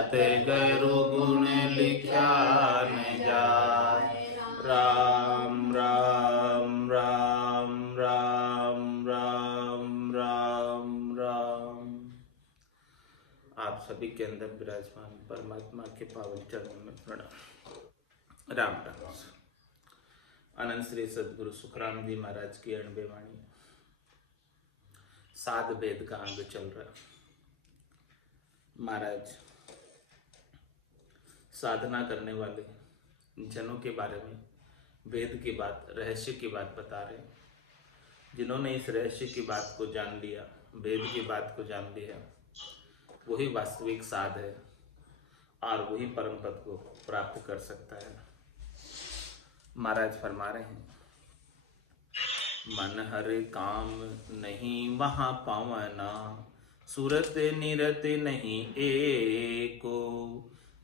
सतगुरु गुण लिख्या न जाय। राम राम राम राम राम राम राम। आप सभी के अंदर विराजमान परमात्मा के पावन चरणों में प्रणाम। राम राम। अनंत श्री सदगुरु सुखराम जी महाराज की 90 वाणी। साध भेद का अंग चल रहा। महाराज साधना करने वाले जनों के बारे में वेद की बात, रहस्य की बात बता रहे हैं। जिन्होंने इस रहस्य की बात को जान लिया, वेद की बात को जान लिया, वही वास्तविक साध है और वही परम पद को प्राप्त कर सकता है। महाराज फरमा रहे हैं, मन हर काम नहीं वहाँ पावना, सूरत निरत नहीं एको,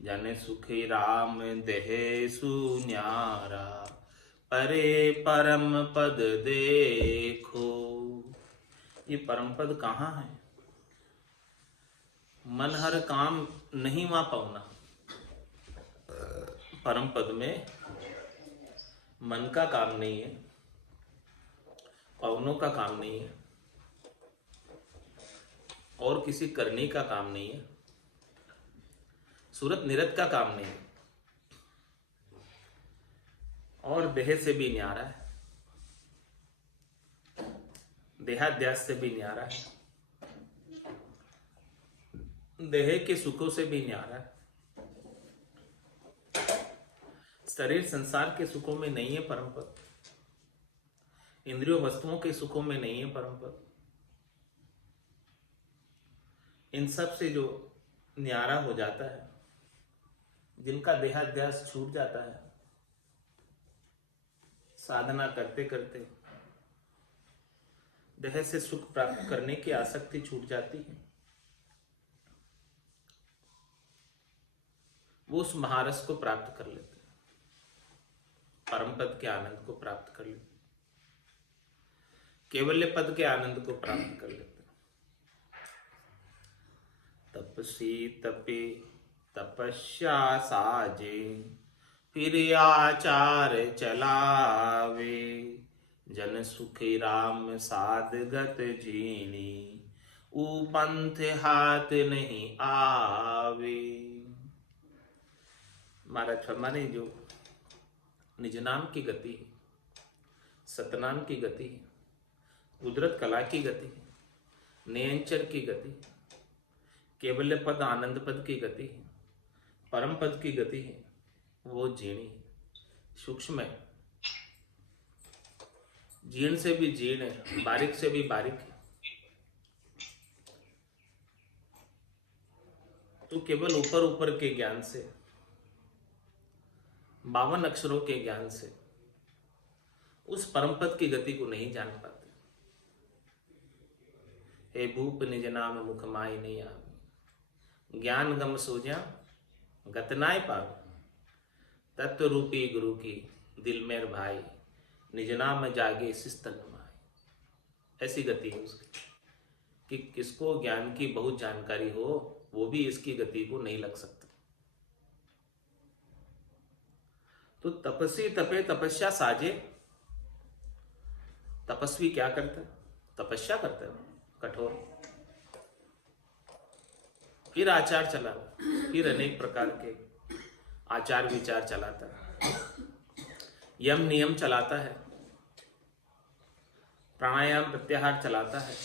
जन सुखी राम देह सुन्यारा, परे परम पद देखो। ये परम पद कहाँ है? मन हर काम नहीं वहाँ पावना। परम पद में मन का काम नहीं है, पवनों का काम नहीं है, और किसी करनी का काम नहीं है, सूरत निरत का काम नहीं है, और देह से भी न्यारा है, देहाध्यास से भी न्यारा है, देह के सुखों से भी न्यारा है। शरीर संसार के सुखों में नहीं है परम पद, इंद्रियों वस्तुओं के सुखों में नहीं है परम पद। इन सब से जो न्यारा हो जाता है, जिनका देहाध्यास छूट जाता है, साधना करते करते देह से सुख प्राप्त करने की आसक्ति छूट जाती है, वो उस महारस को प्राप्त कर लेते हैं, परम पद के आनंद को प्राप्त कर लेते, केवल्य पद के आनंद को प्राप्त कर लेते। तपसी तपे तपस्या साजे, फिर आचार चलावे, जन सुखी राम साधगत जीनी, उपंथ हाथ नहीं आवे। महाराज फरमाने, जो निज नाम की गति है, सतनाम की गति है, कुदरत कला की गति है, नियंचर की गति है, केवल्य पद आनंद पद की गति है, परम पद की गति है, वो जीणी है, सूक्ष्म है, जीर्ण से भी जीर्ण है, बारीक से भी बारीक है। तो केवल ऊपर ऊपर के ज्ञान से, 52 अक्षरों के ज्ञान से उस परम पद की गति को नहीं जान पाते। हे भूप निज नाम मुख माई नहीं आवे, ज्ञान गम सोजा गतनाय पावे, तत्व रूपी गुरु की दिल मेर भाई, निज नाम जागे सिस्तन माई। ऐसी गति है उसकी कि किसको ज्ञान की बहुत जानकारी हो, वो भी इसकी गति को नहीं लग सकता। तो तपस्वी तपे तपस्या साजे। तपस्वी क्या करता है? तपस्या करता है, कठोर, फिर आचार चला, फिर अनेक प्रकार के आचार विचार चलाता है, यम नियम चलाता है, प्राणायाम प्रत्याहार चलाता है।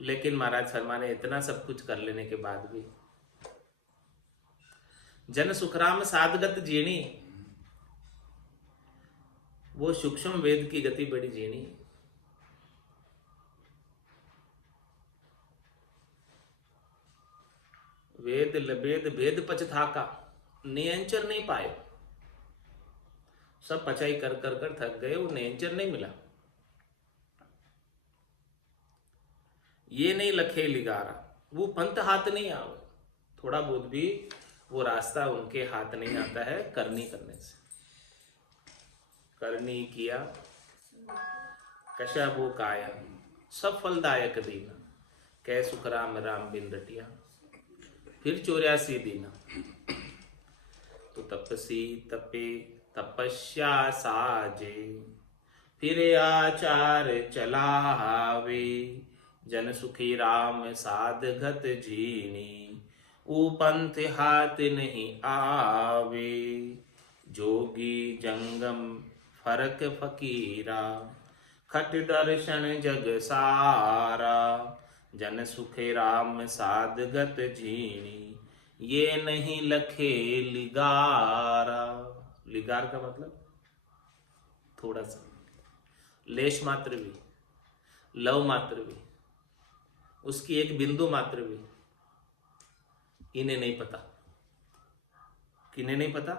लेकिन महाराज शर्मा ने इतना सब कुछ कर लेने के बाद भी जन सुखराम साधगत जीणी, वो सूक्ष्म वेद की गति बड़ी जीणी। वेद लबेद भेद पचथा का नियंचर नहीं पाए, सब पचाई कर कर कर थक गए, वो नियंचर नहीं मिला। ये नहीं लखे लिगारा, वो पंथ हाथ नहीं आवे, थोड़ा बहुत भी वो रास्ता उनके हाथ नहीं आता है करनी करने से। करनी किया कशा वो काया, सब फलदायक दीना, कै सुख राम राम बिन रटिया। फिर 84 दिन। तो तपसी तपे तपस्या साजे, फिर आचार चलावे, जन सुखी राम साधगत जीनी, उपंथ हाथ नहीं आवे, जोगी जंगम फरक फकीरा, खट दर्शन जग सारा, जन सुखे राम साधगत जीनी, ये नहीं लखे लिगारा। लिगार का मतलब थोड़ा सा, लेश मात्र भी, लव मात्र भी, उसकी एक बिंदु मात्र भी इन्हें नहीं पता। किन्हें नहीं पता?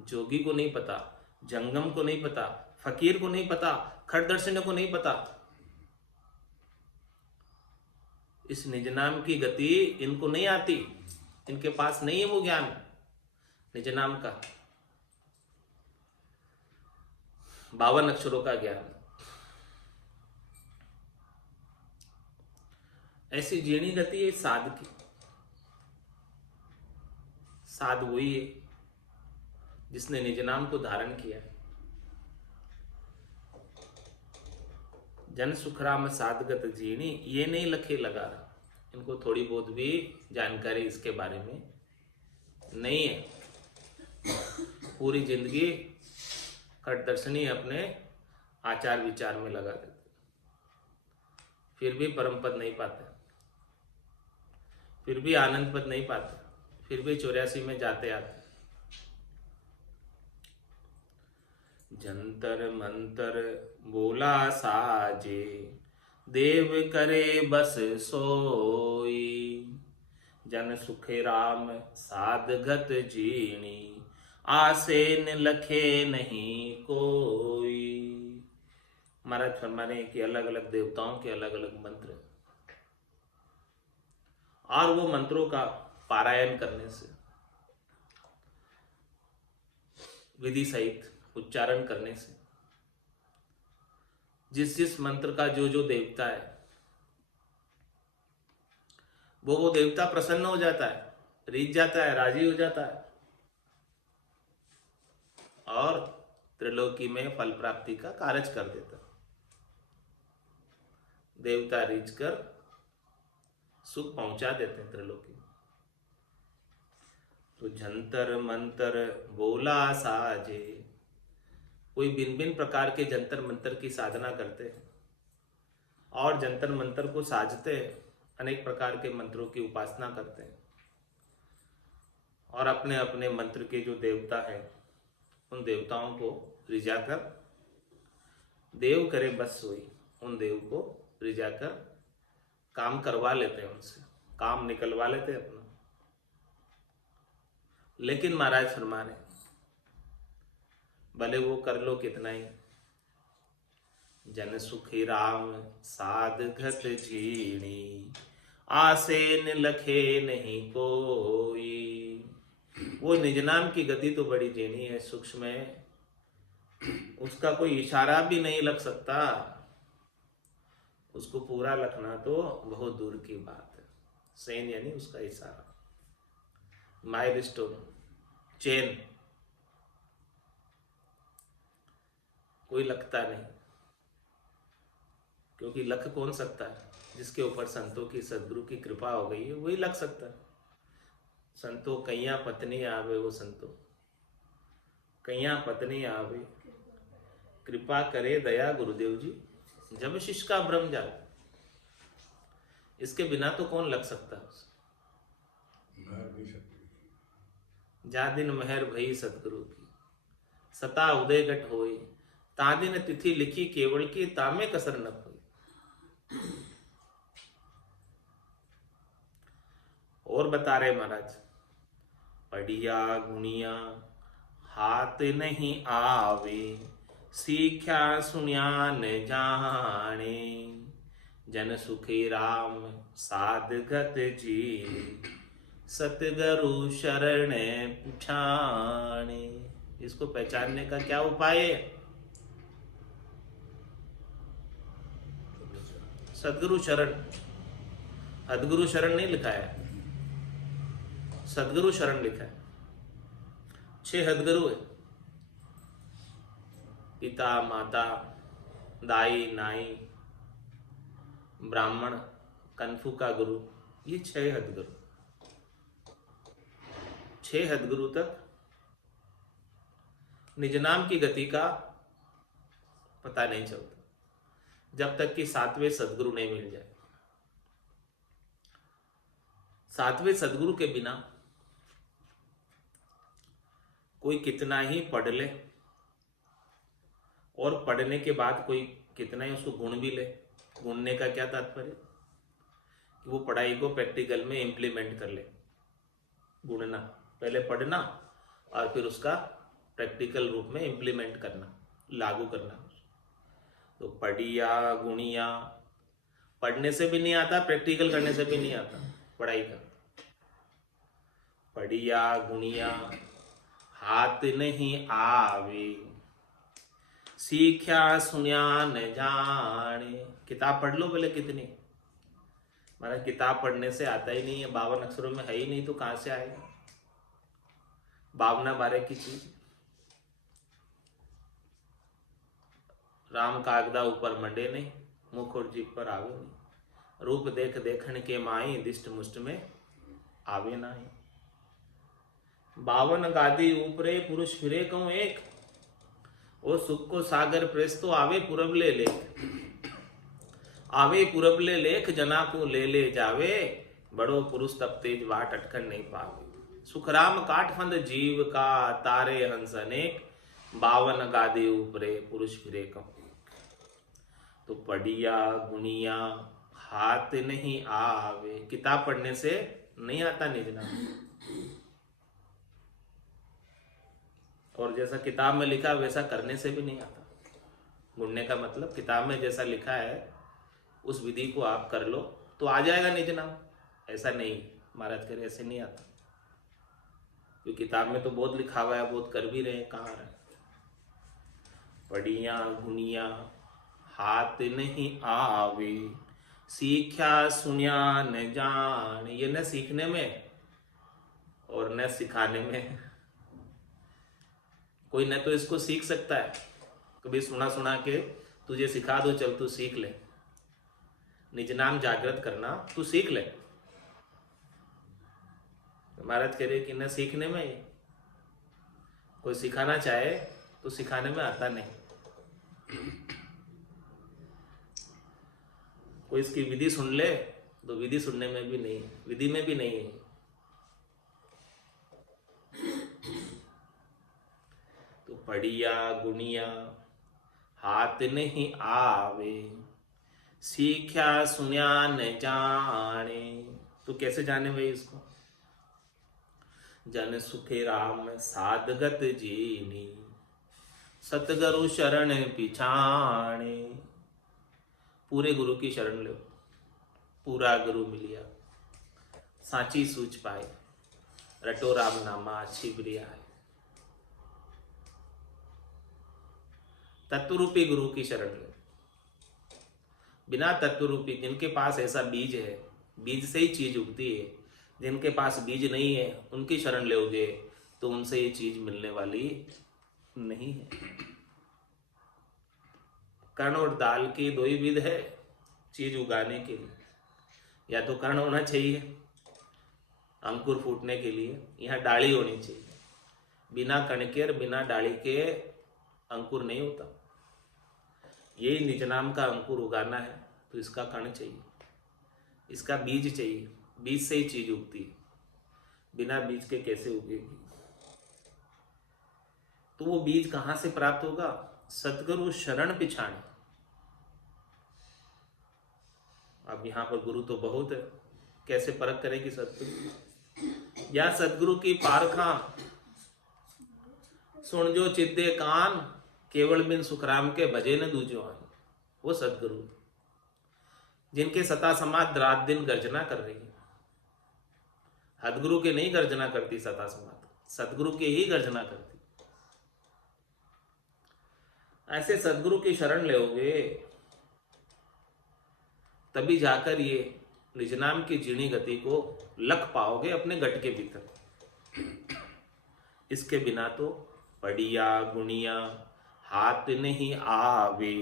जोगी को नहीं पता, जंगम को नहीं पता, फकीर को नहीं पता, खटदर्शन को नहीं पता। इस निज नाम की गति इनको नहीं आती, इनके पास नहीं है वो ज्ञान निज नाम का, 52 अक्षरों का ज्ञान। ऐसी जीणी गति है साध की। साध वही है जिसने निज नाम को धारण किया। जन सुखराम साधगत जीणी, ये नहीं लखे लगा रहा। इनको थोड़ी बहुत भी जानकारी इसके बारे में नहीं है। पूरी जिंदगी खटदर्शनी अपने आचार विचार में लगा देते, फिर भी परम पद नहीं पाते, फिर भी आनंद पद नहीं पाते, फिर भी 84 में जाते आते। जंतर मंतर बोला साजे, देव करे बस सोई, जन सुखे राम साधगत जीणी, आसेन लखे नहीं कोई। महाराज फरमाने कि अलग अलग देवताओं के अलग अलग मंत्र, और वो मंत्रों का पारायण करने से, विधि सहित उच्चारण करने से, जिस जिस मंत्र का जो जो देवता है वो देवता प्रसन्न हो जाता है, रीझ जाता है, राजी हो जाता है, और त्रिलोकी में फल प्राप्ति का कार्य कर देता। देवता रीझ कर सुख पहुंचा देते हैं त्रिलोकी में। तो जंतर मंतर बोला साजे, कोई भिन्न भिन्न प्रकार के जंतर मंतर की साधना करते हैं और जंतर मंतर को साजते हैं, अनेक प्रकार के मंत्रों की उपासना करते हैं, और अपने अपने मंत्र के जो देवता हैं उन देवताओं को रिझाकर, देव करे बस सोई, उन देव को रिझाकर काम करवा लेते हैं, उनसे काम निकलवा लेते हैं अपना। लेकिन महाराज फरमाने, भले वो कर लो कितना ही, जन सुखी राम साधगत जीणी, आसेन लखे नहीं कोई। वो निज नाम की गति तो बड़ी जीणी है, सूक्ष्म है, उसका कोई इशारा भी नहीं लग सकता। उसको पूरा लखना तो बहुत दूर की बात है। सेन यानी उसका इशारा, माइलस्टोन, चेन, कोई लगता नहीं, क्योंकि लख कौन सकता है? जिसके ऊपर संतों की, सदगुरु की कृपा हो गई है वही लग सकता है। संतो कैया पत्नी आवे, वो संतो कैया पत्नी आवे, कृपा करे दया गुरुदेव जी, जब शिष्य का भ्रम जाए। इसके बिना तो कौन लग सकता है? जा दिन मेहर भई सतगुरु की, सता उदय घट होई, ता दिन तिथि लिखी केवल की, तामे कसर न होई। और बता रहे महाराज, पढ़िया गुनिया हाथ नहीं आवे, सीख्या सुनिया न जाने, जन सुखी राम साधगत जी, सतगुरु शरण पुछाने। इसको पहचानने का क्या उपाय है? सतगुरु शरण, अदगुरु शरण नहीं लिखा है। सदगुरु शरण लिखा है। 6 सदगुरु है, पिता माता दाई नाई ब्राह्मण कनफू का गुरु, ये 6 सदगुरु। 6 सदगुरु तक निज नाम की गति का पता नहीं चलता जब तक कि 7वें सदगुरु नहीं मिल जाए। 7वें सदगुरु के बिना कोई कितना ही पढ़ ले और पढ़ने के बाद कोई कितना ही उसको गुण भी ले, गुणने का क्या तात्पर्य कि वो पढ़ाई को प्रैक्टिकल में इम्प्लीमेंट कर ले। गुणना, पहले पढ़ना और फिर उसका प्रैक्टिकल रूप में इम्प्लीमेंट करना, लागू करना। तो पढ़िया गुणिया, पढ़ने से भी नहीं आता, प्रैक्टिकल करने से भी नहीं आता पढ़ाई का। पढ़िया गुणिया हाथ नहीं आवे, सीख्या सुनिया न जाने। किताब पढ़ लो पहले कितनी, महाराज किताब पढ़ने से आता ही नहीं है, 52 अक्षरों में है ही नहीं तो कहां से आएगा 52 बारे की चीज। राम कागदा ऊपर मंडे नहीं, मुख और जीभ पर आवे नहीं। रूप देख देखन के माई, दिष्ट मुष्ट में आवे नाही। 52 गादी ऊपरे, पुरुष फिरे कहूं एक। ओ सुख को सागर प्रेस, तो आवे पूरब ले लेख। आवे पूरब ले लेख, जना को ले ले जावे। बड़ो पुरुष तब तेज वाट अटकन नहीं पावे। सुखराम काठफंद जीव का, तारे हंस अनेक। 52 गादी ऊपरे, पुरुष फिरे कहूं। तो पढ़िया गुणिया हाथ नहीं आवे, किताब पढ़ने से नहीं आता निज नाम। और जैसा किताब में लिखा वैसा करने से भी नहीं आता। गुणने का मतलब किताब में जैसा लिखा है उस विधि को आप कर लो तो आ जाएगा निज नाम, ऐसा नहीं। महाराज कह रहे ऐसे नहीं आता, क्योंकि किताब में तो बहुत लिखा हुआ है, बहुत कर भी रहे हैं, कहाँ आ रहा है। पढ़िया गुणिया हाथ नहीं आवे, सीख्या सुनिया न जान। ये न सीखने में और न सिखाने में। कोई न तो इसको सीख सकता है, कभी सुना सुना के तुझे सिखा दो, चल तू सीख ले, निज नाम जागृत करना तू सीख ले। तो महाराज कह रहे कि न सीखने में, कोई सिखाना चाहे तो सिखाने में आता नहीं। कोई इसकी विधि सुन ले तो विधि सुनने में भी नहीं, विधि में भी नहीं है। तो पढ़िया गुणिया हाथ नहीं आवे, सीख्या सुनिया न जाने। तो कैसे जाने भाई इसको? जन सुखे राम साधगत जीनी, सतगुरु शरण पिछाणे। पूरे गुरु की शरण लो, पूरा गुरु मिलिया, साची सूझ पाए, रटो राम नामा अच्छी प्रिया है। तत्वरूपी गुरु की शरण लो। बिना तत्वरूपी, जिनके पास ऐसा बीज है, बीज से ही चीज उगती है, जिनके पास बीज नहीं है उनकी शरण लोगे तो उनसे ये चीज मिलने वाली नहीं है। कर्ण और दाल की 2 ही विध है चीज उगाने के लिए। या तो कर्ण होना चाहिए अंकुर फूटने के लिए, यहाँ डाली होनी चाहिए। बिना कण के और बिना डाली के अंकुर नहीं होता। यही निज नाम का अंकुर उगाना है तो इसका कण चाहिए, इसका बीज चाहिए। बीज से ही चीज उगती है, बिना बीज के कैसे उगेगी? तो वो बीज कहां से प्राप्त होगा? सतगुरु शरण पिछाने। अब यहां पर गुरु तो बहुत है, कैसे परख करेगी सतगुरु? या सतगुरु की पारखा सुन जो चिद्दे कान, केवल बिन सुखराम के भजे न दूजो आन। वो सतगुरु जिनके सता समाज रात दिन गर्जना कर रही है। सदगुरु के नहीं गर्जना करती सता समाज, सतगुरु के ही गर्जना करती। ऐसे सदगुरु की शरण लोगे तभी जाकर ये निज नाम की जीणी गति को लख पाओगे अपने गट के भीतर। इसके बिना तो पढ़िया गुणिया हाथ नहीं आवे,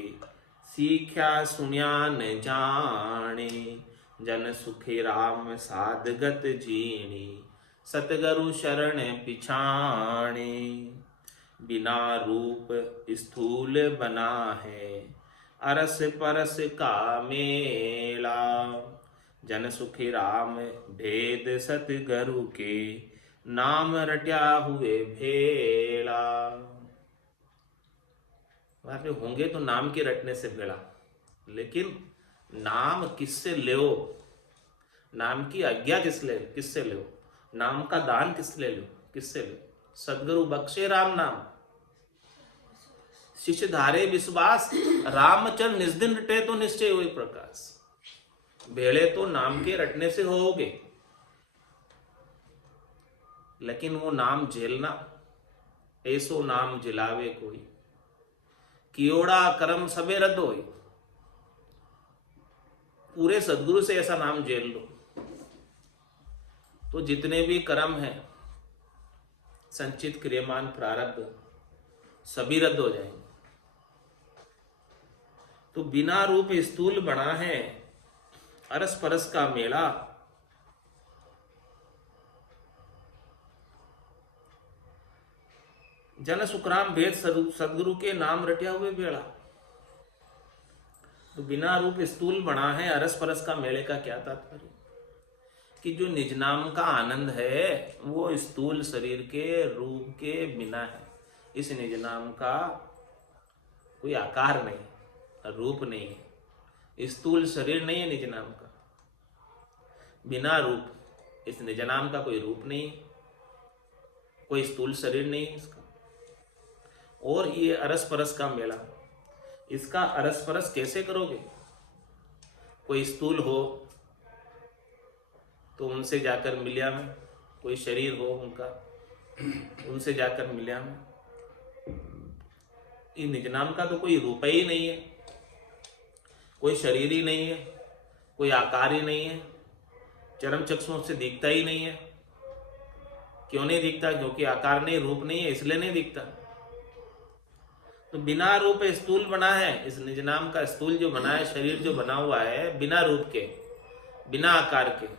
सीख्या सुनिया न जाने, जन सुखी राम साधगत जीणी, सतगुरु शरण पिछाणे। बिना रूप स्थूल बना है, अरस परस का मेला, जन सुखी राम भेद सतगुरु के, नाम रट्या हुए भेला। वहां पे होंगे तो नाम के रटने से भेड़ा, लेकिन नाम किससे लो, नाम की आज्ञा किससे लो, नाम का दान किससे लो। सदगुरु बख्शे राम नाम, शिष्य धारे विश्वास, रामचंद्र निज दिन रटे तो निश्चय हुए प्रकाश। भेड़े तो नाम के रटने से होगे, लेकिन वो नाम झेलना, ऐसो नाम जिलावे कोई, कियोड़ा कर्म सबे रद्द होई। पूरे सदगुरु से ऐसा नाम झेल लो तो जितने भी कर्म हैं, संचित क्रियमान प्रारब्ध, सभी रद्द हो जाएंगे। तो बिना रूप स्थूल बना है, अरस परस का मेला। जन सुखराम भेद सदगुरु के नाम रटिया हुए बेड़ा। तो बिना रूप स्थूल बना है, अरस परस का मेले का क्या तात्पर्य? कि जो निज नाम का आनंद है वो स्थूल शरीर के रूप के बिना है। इस निज नाम का कोई आकार नहीं, रूप नहीं है, स्थूल शरीर नहीं है निज नाम का, बिना रूप। इस निज नाम का कोई रूप नहीं, कोई स्थूल शरीर नहीं है इसका। और ये अरस परस का मेला, इसका अरस परस कैसे करोगे? कोई स्थूल हो तो उनसे जाकर मिलिया में, कोई शरीर हो उनका, उनसे जाकर मिलिया में। ये निज नाम का तो कोई रूप ही नहीं है, कोई शरीर ही नहीं है, कोई आकार ही नहीं है, चरम चक्षुओं से दिखता ही नहीं है। क्यों नहीं दिखता? क्योंकि आकार नहीं, रूप नहीं है, इसलिए नहीं दिखता। तो बिना रूप स्थूल बना है, इस निज नाम का स्थूल जो बना है, शरीर जो बना हुआ है बिना रूप के, बिना आकार के,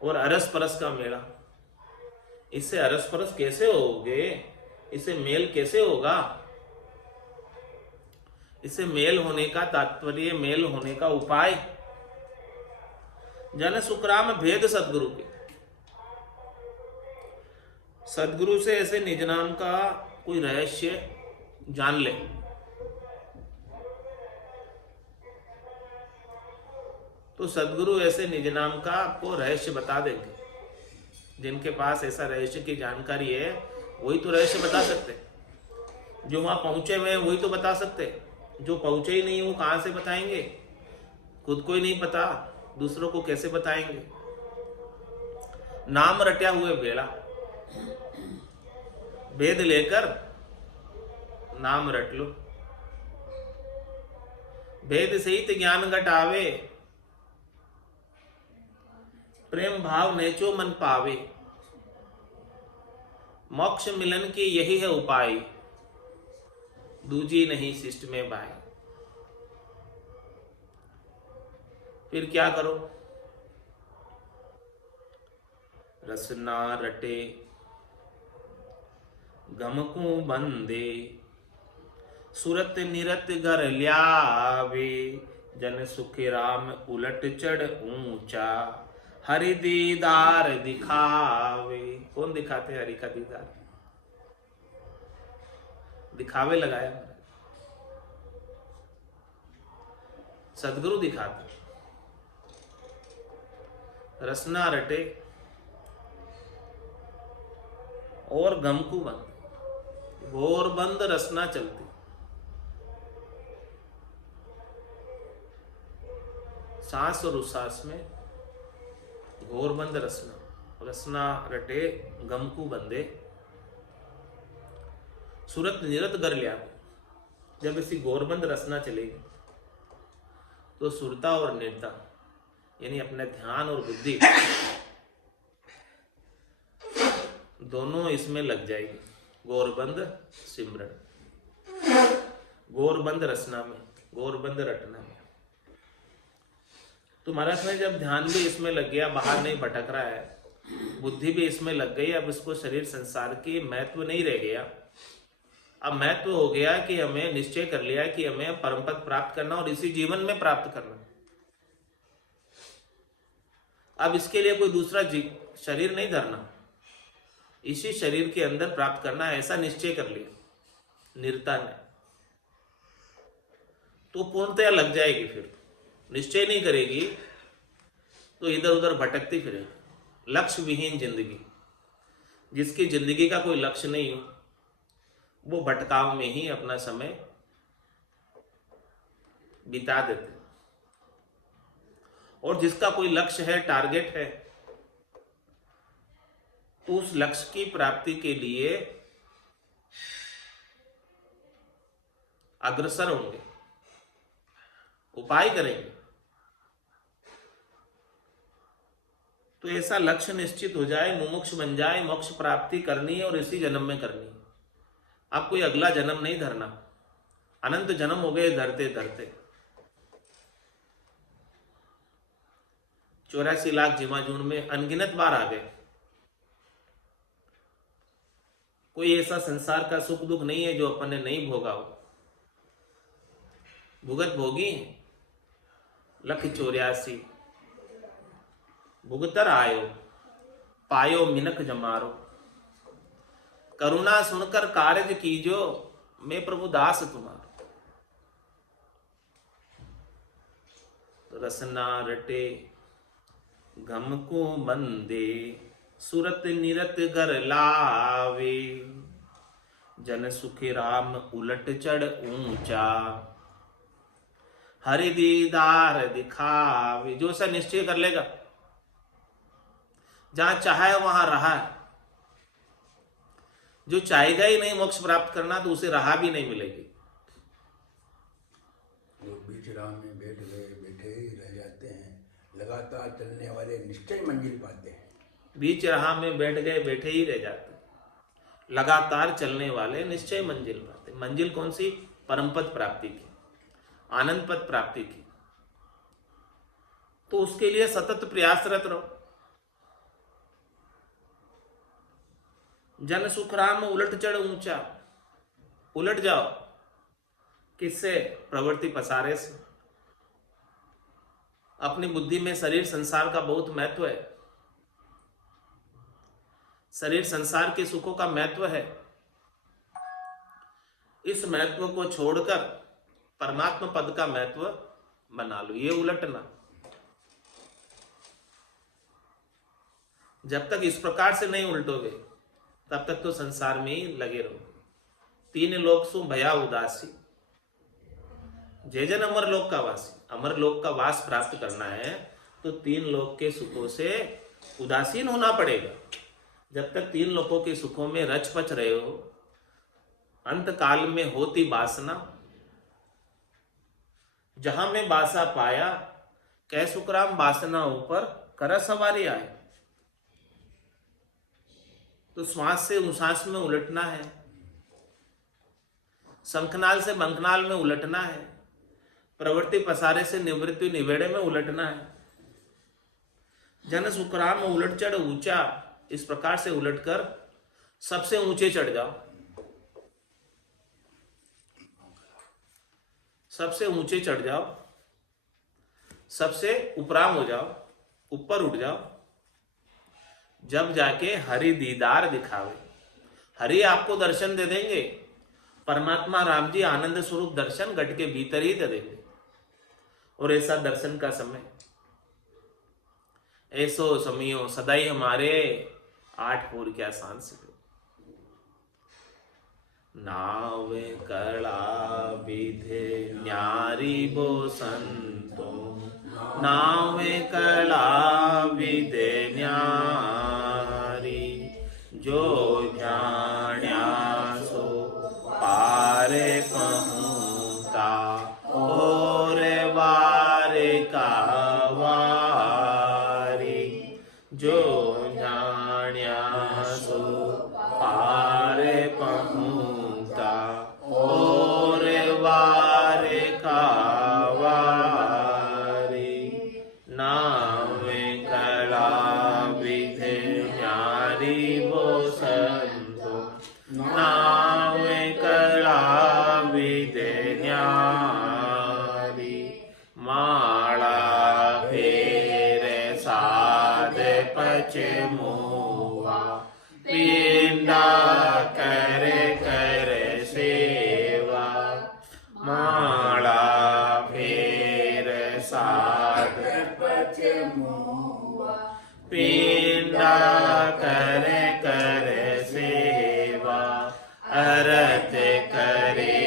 और अरस परस का मेला। इससे अरस परस कैसे होगे? इससे मेल कैसे होगा? इससे मेल होने का तात्पर्य, मेल होने का उपाय, जन सुखराम भेद सदगुरु के। सदगुरु से ऐसे निज नाम का कोई रहस्य जान ले, तो सदगुरु ऐसे निज नाम का आपको रहस्य बता देंगे। जिनके पास ऐसा रहस्य की जानकारी है वही तो रहस्य बता सकते। जो वहां पहुंचे हुए हैं वही तो बता सकते। जो पहुंचे ही नहीं वो कहां से बताएंगे? खुद को ही नहीं पता, दूसरों को कैसे बताएंगे? नाम रट्या हुए बेड़ा, भेद लेकर नाम रट लो। भेद सहित ज्ञान घटावे, प्रेम भाव नेचो मन पावे। मोक्ष मिलन की यही है उपाय, दूजी नहीं शिष्ट में बाय। फिर क्या करो? रसना रटे गमकू बंदे, सुरत निरत घर ल्यावे। जन सुखी राम उलट चढ़ ऊंचा, हरि दीदार दिखावे। कौन दिखाते हरि का दीदार? दिखावे लगाया सदगुरु दिखाते। रसना रटे और गमकू बंद, घोर बंद रसना चलती। सांस और उच्छ्वास में घोर बंद रसना, रसना रटे गमकू बंदे, सुरत निरत कर लिया। जब इसी घोरबंद रसना चलेगी तो सुरता और निरता यानी अपने ध्यान और बुद्धि दोनों इसमें लग जाएगी। गौरबंद सिमरन, गौरबंद रचना में, गौरबंद रटना में। तो महाराज में जब ध्यान भी इसमें लग गया, बाहर नहीं भटक रहा है, बुद्धि भी इसमें लग गई, अब इसको शरीर संसार की महत्व नहीं रह गया। अब महत्व हो गया कि हमें निश्चय कर लिया कि हमें परम पद प्राप्त करना और इसी जीवन में प्राप्त करना। अब इसके लिए कोई दूसरा शरीर नहीं धरना, इसी शरीर के अंदर प्राप्त करना है, ऐसा निश्चय कर लिया निरता ने। तो पूर्णतया लग जाएगी। फिर निश्चय नहीं करेगी तो इधर उधर भटकती फिरेगी। लक्ष्य विहीन जिंदगी, जिसकी जिंदगी का कोई लक्ष्य नहीं हो, वो भटकाव में ही अपना समय बिता देते। और जिसका कोई लक्ष्य है, टारगेट है, तो उस लक्ष्य की प्राप्ति के लिए अग्रसर होंगे, उपाय करेंगे। तो ऐसा लक्ष्य निश्चित हो जाए, मुमुक्ष बन जाए, मोक्ष प्राप्ति करनी है और इसी जन्म में करनी है। अब कोई अगला जन्म नहीं धरना। अनंत जन्म हो गए धरते धरते, 84 लाख जिमाजून में अनगिनत बार आ गए। कोई ऐसा संसार का सुख दुख नहीं है जो अपन ने नहीं भोगा हो। भुगत भोगी 184 भुगतर आयो, पायो मिनक जमारो। करुणा सुनकर कार्य कीजो, मैं प्रभु दास तुम्हारो। रसना रटे घम को बंदे, सुरत निरत घर लावे। जन सुखी राम उलट चढ़ ऊंचा, हरि दीदार दिखावे। जो सा निश्चय कर लेगा, जहां चाहे वहां रहा है। जो चाहेगा ही नहीं मोक्ष प्राप्त करना, तो उसे राह भी नहीं मिलेगी। लोग बीच राह में बैठे ही रह जाते हैं, लगातार चलने वाले निश्चय मंजिल पाते हैं। बीच राह में बैठे ही रह जाते हैं, लगातार चलने वाले निश्चय मंजिल पाते। मंजिल कौन सी? परम पद प्राप्ति की, आनंद पद प्राप्ति की। तो उसके लिए सतत प्रयासरत रहो। जन सुख राम उलट चढ़ ऊंचा, उलट जाओ। किससे? प्रवृत्ति पसारे से। अपनी बुद्धि में शरीर संसार का बहुत महत्व है, शरीर संसार के सुखों का महत्व है। इस महत्व को छोड़कर परमात्मा पद का महत्व बना लो। ये उलटना, जब तक इस प्रकार से नहीं उल्टोगे तब तक तो संसार में ही लगे रहो। 3 लोक सु भया उदासी, जय जन अमर लोक का वासी। अमर लोक का वास प्राप्त करना है तो 3 लोक के सुखों से उदासीन होना पड़ेगा। जब तक 3 लोकों के सुखों में रच पच रहे हो, अंत काल में होती वासना। जहां में बासा पाया, कह सुखराम वासना ऊपर कर सवारी आए। तो श्वास से उश्वास में उलटना है, शंखनाल से बंखनाल में उलटना है, प्रवृत्ति पसारे से निवृत्ति निवेड़े में उलटना है। जन सुखराम उलट चढ़ ऊंचा, इस प्रकार से उलटकर सबसे ऊंचे चढ़ जाओ, सबसे ऊंचे चढ़ जाओ, सबसे उपराम हो जाओ, ऊपर उठ जाओ। जब जाके हरि दीदार दिखावे, हरि आपको दर्शन दे देंगे। परमात्मा राम जी आनंद स्वरूप दर्शन घट के भीतर ही दे देंगे। और ऐसा दर्शन का समय, ऐसो समियो सदाई हमारे 8 पूर क्या सांस। नावे कला विधे न्यारी बो संतो, नावे कला विधे न्यारी। जो जाण्या सो पारे पहुँचा, और वारे का वारी। जाण्या सो पार पहुँचा और वार खावारी नाम कला विधि न्यारी वो संतो नाम कला विधि न्यारी माला फेर साध पचमुआ पिंडा कर कर सेवा माला फेर साध पचमुआ पिंडा कर कर सेवा अरत करे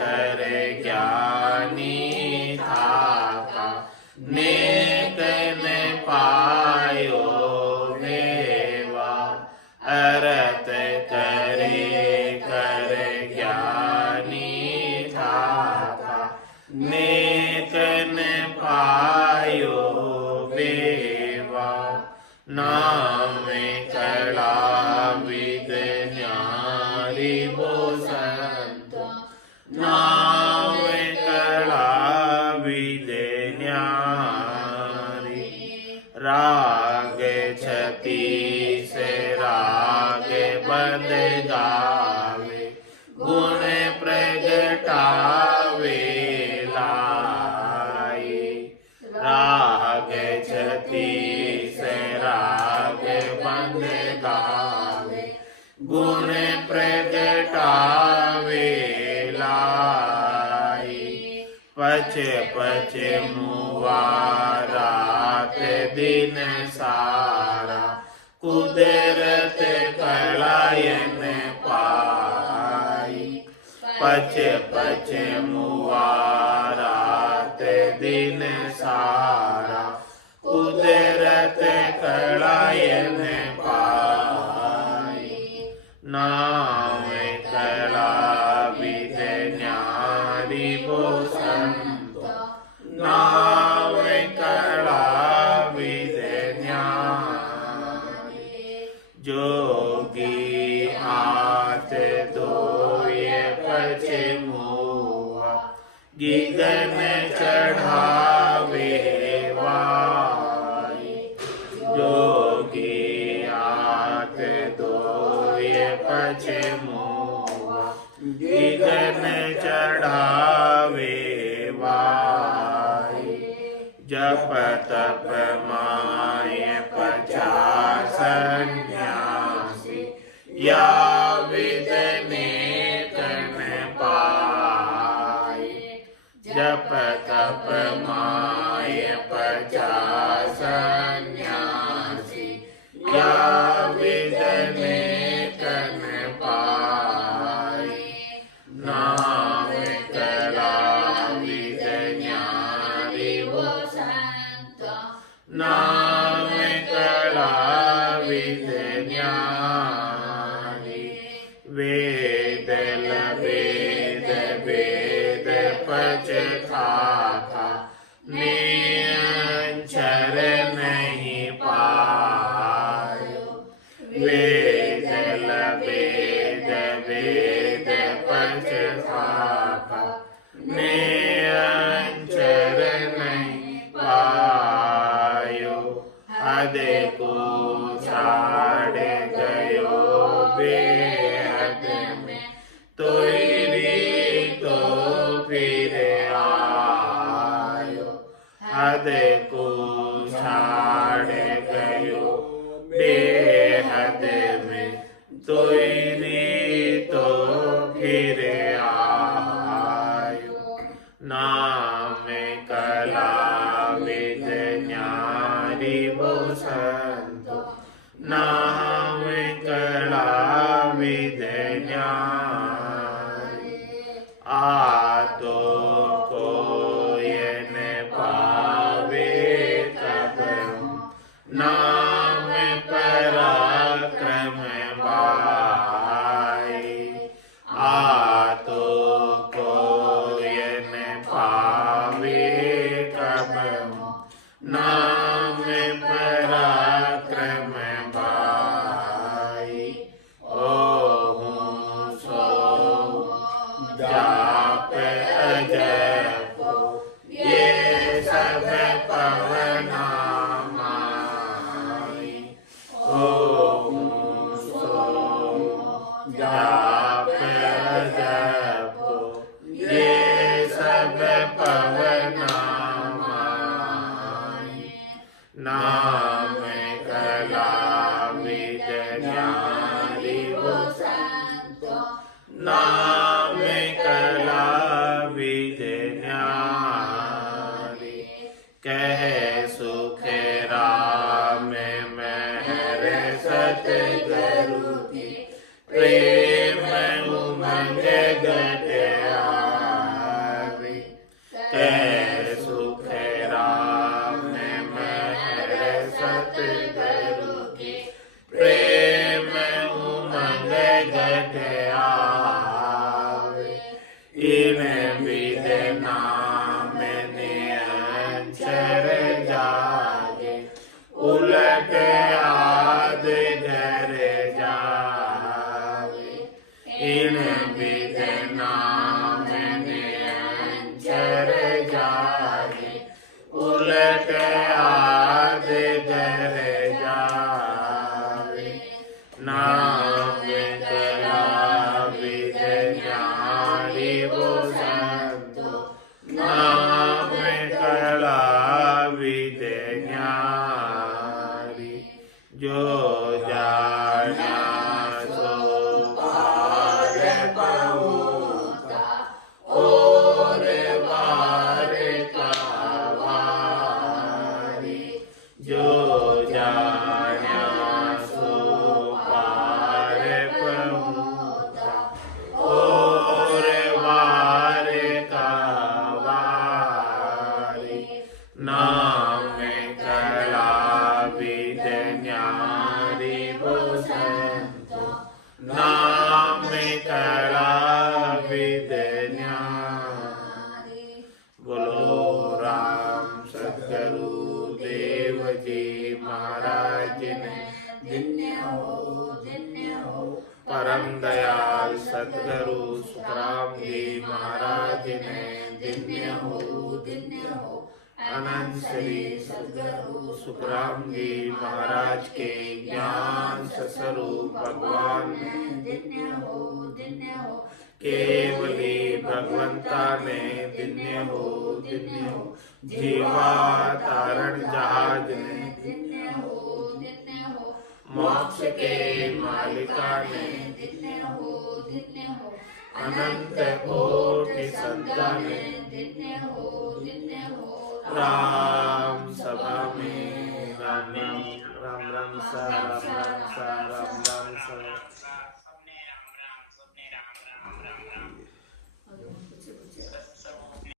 कर ज्ञानी थाका नेक न पायो देवा अरत करे कर ज्ञानी थाका नेक न पायो देवा नाम कला विद न्यारी वो संत नाम कला विद न्यारी राग छती से राग बंद गावे गुण प्रगटावे लाई राग छती से राग बंद गावे गुण प्रगटावे लाई पच पच मुआ रात दिन सारा कुदरत कलायन पाई पच पच मुआ रात दिन सारा कुदरत कलायन पाई नाम कला विद न्यारी वो संत नाम कला विद न्यारी जोगी हाथ धोए पचमुआ गिगन चढ़ावे वाई जोगी हाथ धोए पचमुआ गिगन चढ़ावे वाई जप तप माय 50 सन्यासी या विद नेकन पाए जप तप माय 50 सन्यासी या विद नेकन पाए नाम कला विद न्यारी वो संत नाम कला विद न्यारी वेद लवेद वेद पच था नियंचर नहीं पायो वेद लवेद वेद पच था नियंचर नहीं पायो हद को छाड़ गयो बेहद में तो फिर आयो हद को छाड़ गयो बेहद में तो फिर आयो नाम कला विद न्यारी वो संत नाम कला विद न्यारी आतो कोयन पावे तब नाम पराक्रम बाई आतो कोयन पावे तब नाम पराक्रम न्यारी वो संतो नाम कला विद्य न्यारी कहे सुख राम महर सतगुरु की प्रेम उमंग गटयारी कहे सुख राम महर सतगुरु की प्रेम उमंग गटयारी इन विद नाम नियंचर जागे उलट आद घर जावे इन विद नाम नियंचर जागे उलट आद घर जावे नाम कला विद न्यारी वो संतो नाम कला विद न्यारी जो जाना सो पार पाऊंगा और वार का वारी जो जाना सो पार पाऊंगा और वार का वारी नाम कला विद न्यारी वो संतो नाम कला विद न्यारी बोलो राम सतगुरु देव जी महाराज ने धन्य हो परम दयाल सतगुरु सुखराम जी महाराज ने धन्य हो अनंत श्री सतगुरु सुखराम जी महाराज के ज्ञान स्वरूप भगवान ने धन्य हो केवली भगवंता ने धन्य हो जीवा तारण जहाज ने धन्य हो मोक्ष के मालिका ने धन्य हो अनंत कोटि संतान ने धन्य हो राम